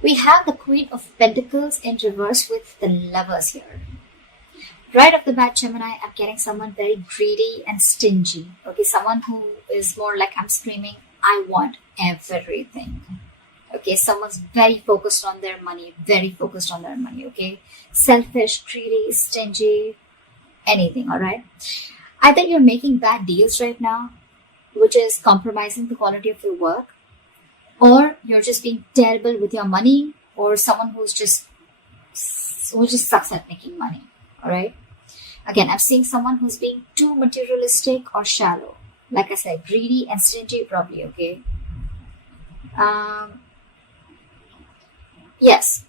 We have the Queen of Pentacles in reverse with the Lovers here. Right off the bat, Gemini, I'm getting someone very greedy and stingy. Okay, someone who is more like I'm screaming, I want everything. Okay, someone's very focused on their money, okay? Selfish, greedy, stingy, anything, all right? Either you're making bad deals right now, which is compromising the quality of your work, or you're just being terrible with your money, or someone who just sucks at making money, all right? Again, I'm seeing someone who's being too materialistic or shallow. Like I said, greedy and stingy probably, okay? Yes,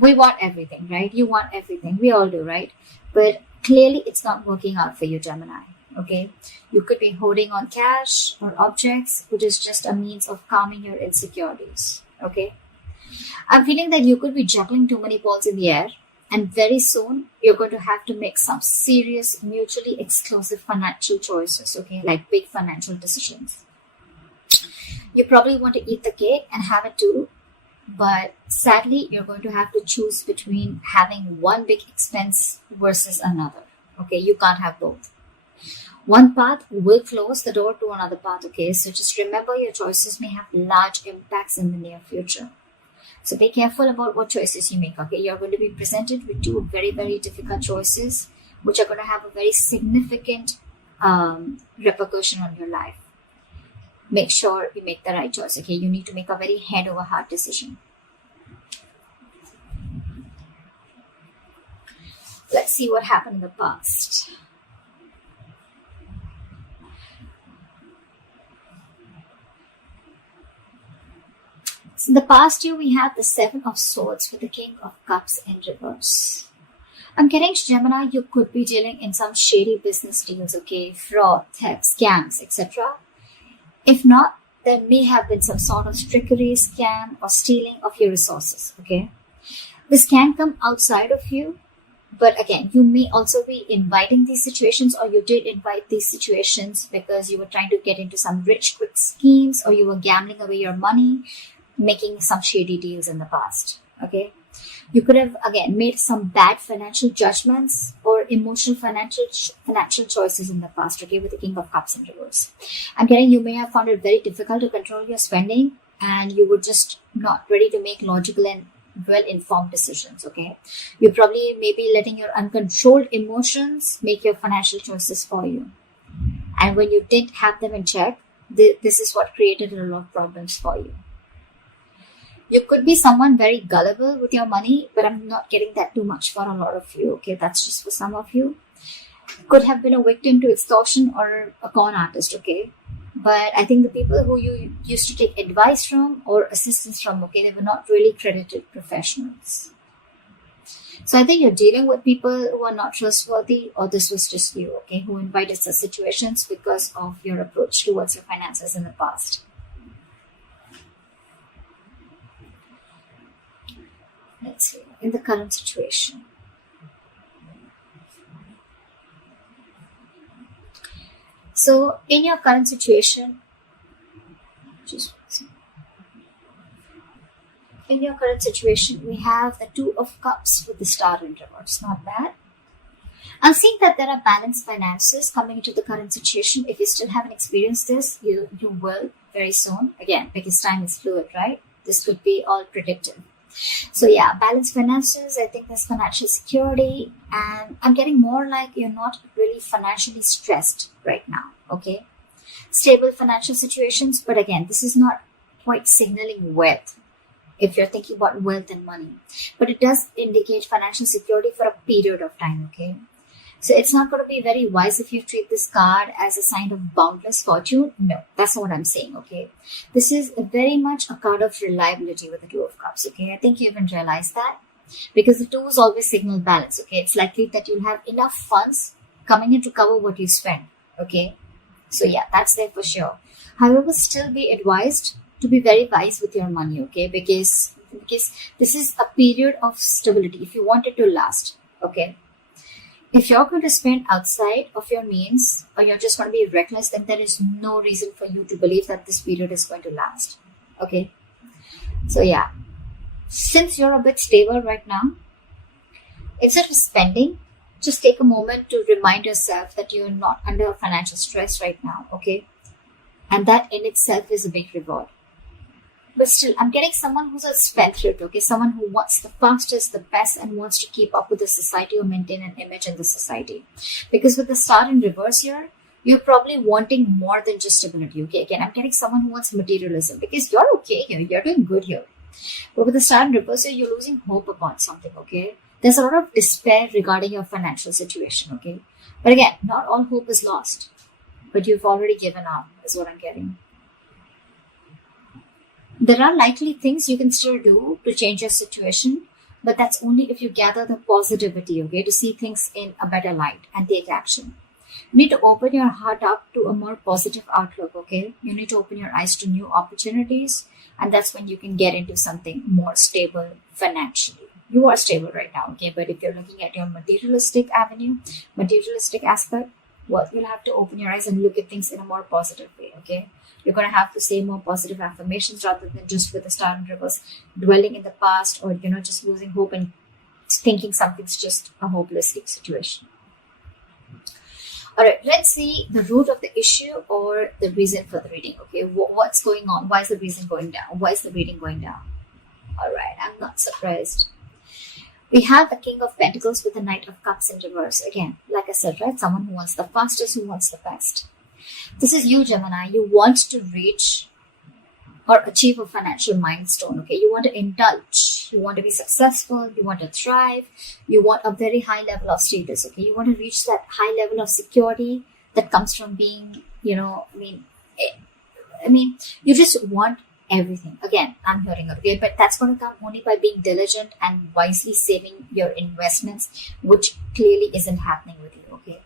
we want everything, right? You want everything. We all do, right? But clearly it's not working out for you, Gemini, okay? You could be holding on cash or objects, which is just a means of calming your insecurities, okay? I'm feeling that you could be juggling too many balls in the air, and very soon you're going to have to make some serious, mutually exclusive financial choices, okay? Like big financial decisions. You probably want to eat the cake and have it too, but sadly, you're going to have to choose between having one big expense versus another. Okay, you can't have both. One path will close the door to another path. Okay, so just remember your choices may have large impacts in the near future. So be careful about what choices you make. Okay, you're going to be presented with two very, very difficult choices, which are going to have a very significant repercussion on your life. Make sure you make the right choice. Okay, you need to make a very head over heart decision. Let's see what happened in the past. So in the past year, we have the Seven of Swords with the King of Cups in reverse. I'm getting, Gemini, you could be dealing in some shady business deals, okay? Fraud, theft, scams, etc. If not, there may have been some sort of trickery, scam, or stealing of your resources, okay? This can come outside of you, but again, you may also be inviting these situations, or you did invite these situations because you were trying to get into some rich, quick schemes, or you were gambling away your money, making some shady deals in the past, okay? You could have, again, made some bad financial judgments or emotional financial choices in the past, okay, with the King of Cups in reverse. I'm getting you may have found it very difficult to control your spending, and you were just not ready to make logical and well-informed decisions, okay? You probably may be letting your uncontrolled emotions make your financial choices for you. And when you didn't have them in check, this is what created a lot of problems for you. You could be someone very gullible with your money, but I'm not getting that too much for a lot of you, okay? That's just for some of you. Could have been a victim to extortion or a con artist, okay? But I think the people who you used to take advice from or assistance from, okay, they were not really credited professionals. So I think you're dealing with people who are not trustworthy, or this was just you, okay, who invited such situations because of your approach towards your finances in the past. Let's see, in the current situation. So, in your current situation, we have the Two of Cups with the Star in reverse. Not bad. I'm seeing that there are balanced finances coming into the current situation. If you still haven't experienced this, you will very soon. Again, because time is fluid, right? This could be all predictive. So yeah, balanced finances, I think there's financial security, and I'm getting more like you're not really financially stressed right now, okay? Stable financial situations, but again, this is not quite signaling wealth if you're thinking about wealth and money, but it does indicate financial security for a period of time, okay? So it's not going to be very wise if you treat this card as a sign of boundless fortune. No, that's not what I'm saying, okay? This is very much a card of reliability with the Two of Cups, okay? I think you even realize that because the twos always signal balance, okay? It's likely that you'll have enough funds coming in to cover what you spend, okay? So yeah, that's there for sure. However, still be advised to be very wise with your money, okay? Because this is a period of stability if you want it to last, okay? If you're going to spend outside of your means or you're just going to be reckless, then there is no reason for you to believe that this period is going to last. Okay. So yeah, since you're a bit stable right now, instead of spending, just take a moment to remind yourself that you're not under financial stress right now. Okay. And that in itself is a big reward. But still, I'm getting someone who's a spendthrift, okay? Someone who wants the fastest, the best, and wants to keep up with the society or maintain an image in the society. Because with the star in reverse here, you're probably wanting more than just stability, okay? Again, I'm getting someone who wants materialism because you're okay here. You're doing good here. But with the star in reverse here, you're losing hope upon something, okay? There's a lot of despair regarding your financial situation, okay? But again, not all hope is lost. But you've already given up, is what I'm getting. There are likely things you can still do to change your situation, but that's only if you gather the positivity, okay, to see things in a better light and take action. You need to open your heart up to a more positive outlook, okay? You need to open your eyes to new opportunities, and that's when you can get into something more stable financially. You are stable right now, okay? But if you're looking at your materialistic avenue, materialistic aspect, well, you'll have to open your eyes and look at things in a more positive way, okay? You're going to have to say more positive affirmations rather than just with the star in reverse, dwelling in the past or, just losing hope and thinking something's just a hopeless situation. All right, let's see the root of the issue or the reason for the reading, okay? What's going on? Why is the reason going down? Why is the reading going down? All right, I'm not surprised. We have the King of Pentacles with the Knight of Cups in reverse. Again, like I said, right? Someone who wants the fastest, who wants the best. This is you, Gemini. You want to reach or achieve a financial milestone, okay? You want to indulge. You want to be successful. You want to thrive. You want a very high level of status, okay? You want to reach that high level of security that comes from being, you just want everything. Again, I'm hearing it, okay? But that's going to come only by being diligent and wisely saving your investments, which clearly isn't happening with you, okay?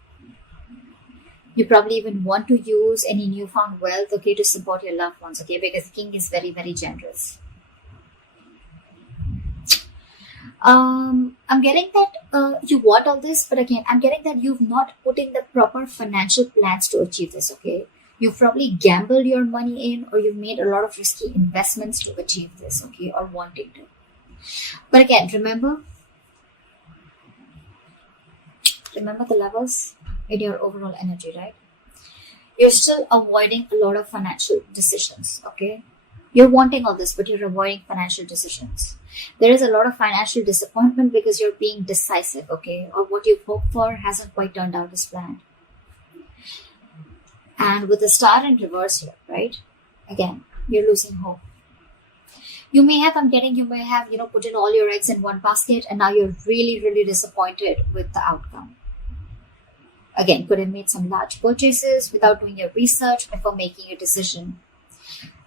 You probably even want to use any newfound wealth, okay, to support your loved ones, okay? Because the king is very, very generous. I'm getting that you want all this, but again, I'm getting that you've not put in the proper financial plans to achieve this, okay? You've probably gambled your money in or you've made a lot of risky investments to achieve this, okay, or wanting to. But again, remember the levels in your overall energy, right? You're still avoiding a lot of financial decisions, okay? You're wanting all this, but you're avoiding financial decisions. There is a lot of financial disappointment because you're being decisive, okay? Or what you've hoped for hasn't quite turned out as planned. And with the star in reverse here, right? Again, you're losing hope. You may have put in all your eggs in one basket and now you're really, really disappointed with the outcome. Again, could have made some large purchases without doing your research before making a decision.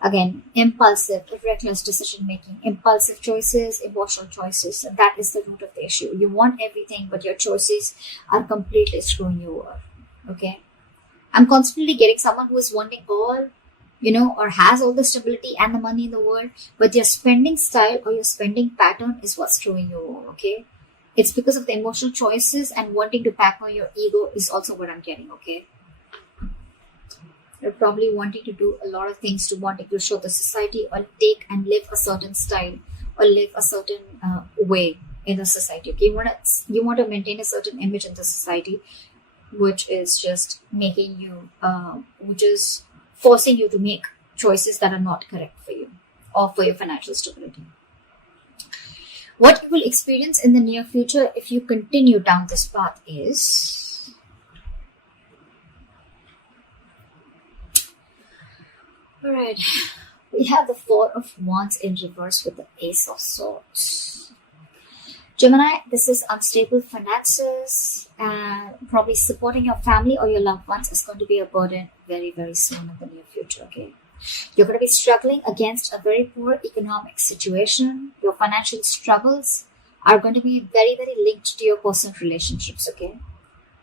Again, impulsive, reckless decision making, impulsive choices, emotional choices. And that is the root of the issue. You want everything, but your choices are completely screwing you over. Okay? I'm constantly getting someone who is wanting all, or has all the stability and the money in the world, but your spending style or your spending pattern is what's screwing you over. Okay? It's because of the emotional choices and wanting to pack on your ego is also what I'm getting, okay? You're probably wanting to do a lot of things wanting to show the society or take and live a certain style or live a certain way in the society, okay? You want to maintain a certain image in the society, which is just making you, which is forcing you to make choices that are not correct for you or for your financial stability. What you will experience in the near future if you continue down this path is alright. We have the Four of Wands in reverse with the Ace of Swords. Gemini, this is unstable finances and probably supporting your family or your loved ones is going to be a burden very, very soon in the near future, okay? You're going to be struggling against a very poor economic situation. Your financial struggles are going to be very, very linked to your personal relationships, okay?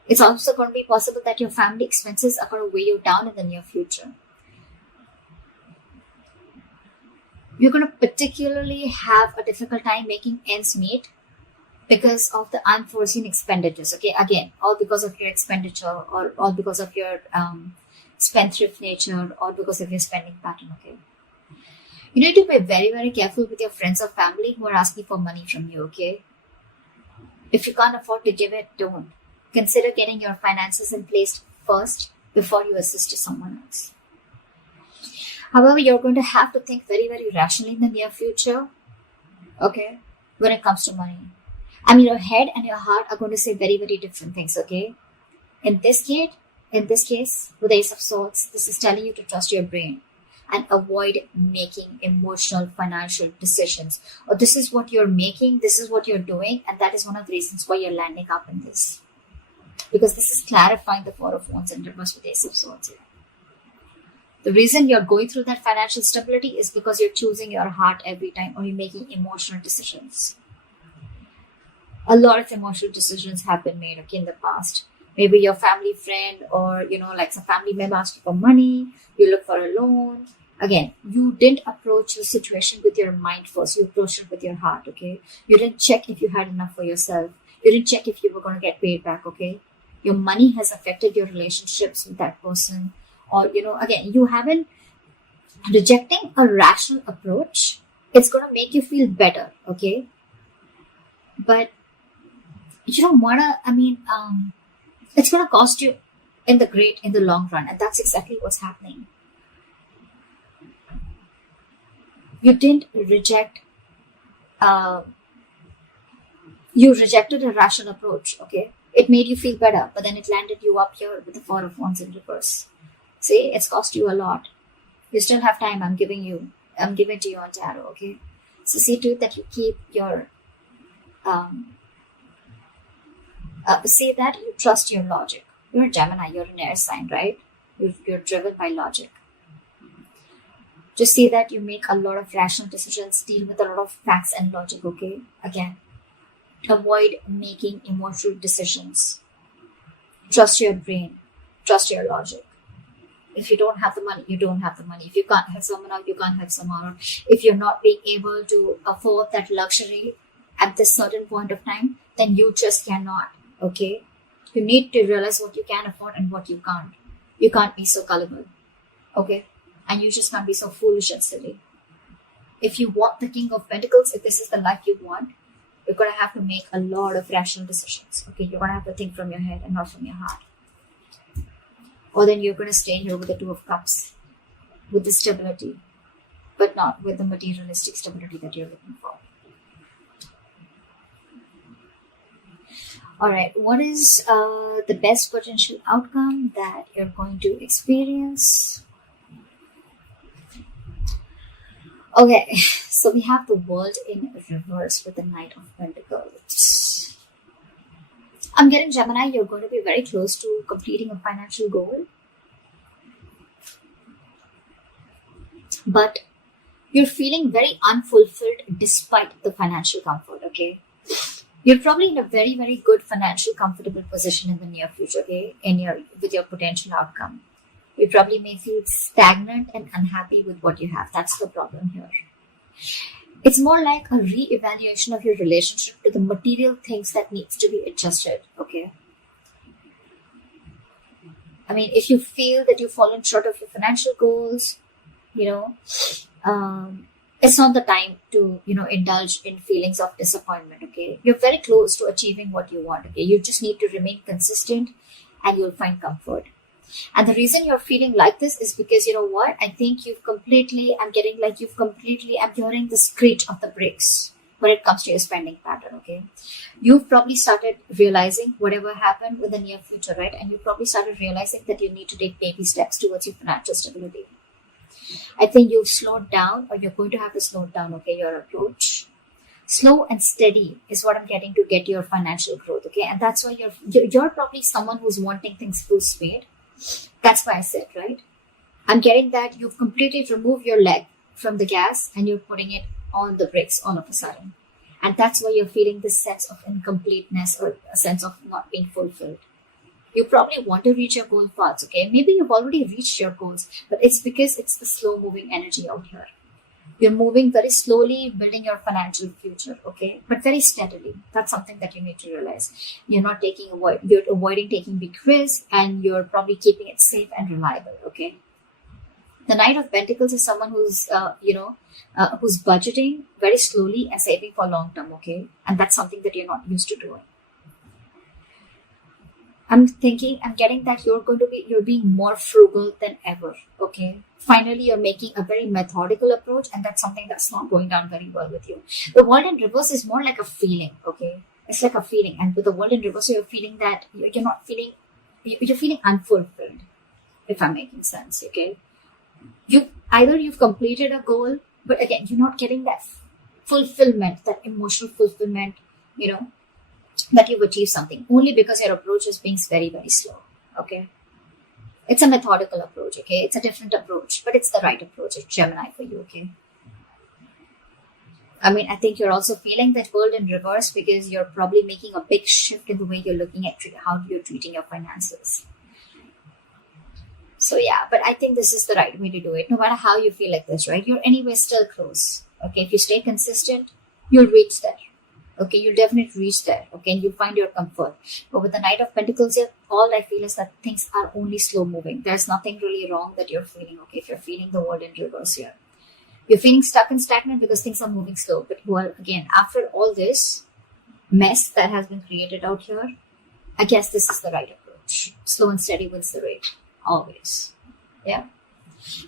It's also going to be possible that your family expenses are going to weigh you down in the near future. You're going to particularly have a difficult time making ends meet because of the unforeseen expenditures. Okay, again, all because of your expenditure, or all because of your spendthrift nature, or because of your spending pattern. Okay, you need to be very, very careful with your friends or family who are asking for money from you. Okay, if you can't afford to give it, don't. Consider getting your finances in place first before you assist to someone else. However, you're going to have to think very, very rationally in the near future, okay, when it comes to money. I mean, your head and your heart are going to say very, very different things, okay? In this case, with the Ace of Swords, this is telling you to trust your brain and avoid making emotional financial decisions. Or this is what you're making, this is what you're doing, and that is one of the reasons why you're landing up in this. Because this is clarifying the Four of Wands in reverse with the Ace of Swords here. The reason you're going through that financial stability is because you're choosing your heart every time, or you're making emotional decisions. A lot of emotional decisions have been made, okay, in the past. Maybe your family friend, or like some family member asked you for money, you look for a loan. Again, you didn't approach the situation with your mind first, you approached it with your heart, okay? You didn't check if you had enough for yourself. You didn't check if you were going to get paid back, okay? Your money has affected your relationships with that person. Or, again, you haven't rejecting a rational approach. It's going to make you feel better, okay? But you don't want to, it's going to cost you in the long run. And that's exactly what's happening. You didn't reject, you rejected a rational approach, okay? It made you feel better, but then it landed you up here with the Four of Wands in reverse. See, it's cost you a lot. You still have time. I'm giving it to you on tarot, okay? So see to it that you keep your, say that you trust your logic. You're a Gemini, you're an air sign, right? You're driven by logic. Just say that you make a lot of rational decisions, deal with a lot of facts and logic, okay? Again, avoid making emotional decisions. Trust your brain. Trust your logic. If you don't have the money, you don't have the money. If you can't help someone out, you can't help someone out. If you're not being able to afford that luxury at this certain point of time, then you just cannot, okay? You need to realize what you can afford and what you can't. You can't be so gullible, okay? And you just can't be so foolish and silly. If you want the King of Pentacles, if this is the life you want, you're going to have to make a lot of rational decisions, okay? You're going to have to think from your head and not from your heart. Or then you're going to stay here with the Two of Cups, with the stability, but not with the materialistic stability that you're looking for. Alright, what is the best potential outcome that you're going to experience? Okay, so we have the World in reverse with the Knight of Pentacles. I'm getting Gemini, you're going to be very close to completing a financial goal. But you're feeling very unfulfilled despite the financial comfort, okay? You're probably in a very, very good financial comfortable position in the near future, okay? With your potential outcome. You probably may feel stagnant and unhappy with what you have. That's the problem here. It's more like a re-evaluation of your relationship to the material things that needs to be adjusted, okay? I mean, if you feel that you've fallen short of your financial goals, it's not the time to, indulge in feelings of disappointment, okay? You're very close to achieving what you want, okay? You just need to remain consistent and you'll find comfort. And the reason you're feeling like this is because, I think I'm hearing the screech of the brakes when it comes to your spending pattern, okay? You've probably started realizing whatever happened in the near future, right? And you probably started realizing that you need to take baby steps towards your financial stability. I think you've slowed down, or you're going to have to slow down, okay, your approach. Slow and steady is what I'm getting to get your financial growth, okay? And that's why you're probably someone who's wanting things full speed. That's why I said, right? I'm getting that you've completely removed your leg from the gas and you're putting it on the brakes all of a sudden. And that's why you're feeling this sense of incompleteness or a sense of not being fulfilled. You probably want to reach your goal fast, okay? Maybe you've already reached your goals, but it's because it's the slow moving energy out here. You're moving very slowly, building your financial future, okay? But very steadily. That's something that you need to realize. You're avoiding taking big risks, and you're probably keeping it safe and reliable, okay? The Knight of Pentacles is someone who's, who's budgeting very slowly and saving for long term, okay? And that's something that you're not used to doing. I'm getting that you're being more frugal than ever, okay? Finally, you're making a very methodical approach, and that's something that's not going down very well with you. The World in Reverse is more like a feeling, okay? It's like a feeling, and with the World in Reverse, you're feeling that you're feeling unfulfilled, if I'm making sense, okay? You've completed a goal, but again, you're not getting that fulfillment, that emotional fulfillment, that you've achieved something, only because your approach is being very, very slow, okay? It's a methodical approach, okay? It's a different approach, but it's the right approach. It's Gemini for you, okay? I think you're also feeling that World in Reverse because you're probably making a big shift in the way you're looking at how you're treating your finances. So yeah, but I think this is the right way to do it. No matter how you feel like this, right? You're anyway still close, okay? If you stay consistent, you'll reach there. Okay, you'll definitely reach there, okay, and you'll find your comfort. But with the Knight of Pentacles here, all I feel is that things are only slow moving. There's nothing really wrong that you're feeling, okay, if you're feeling the World in Reverse here. You're feeling stuck and stagnant because things are moving slow. But again, after all this mess that has been created out here, I guess this is the right approach. Slow and steady wins the race, always. Yeah.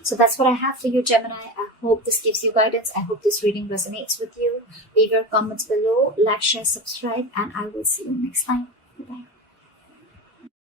So that's what I have for you, Gemini. I hope this gives you guidance. I hope this reading resonates with you. Leave your comments below, like, share, subscribe, and I will see you next time. Bye-bye.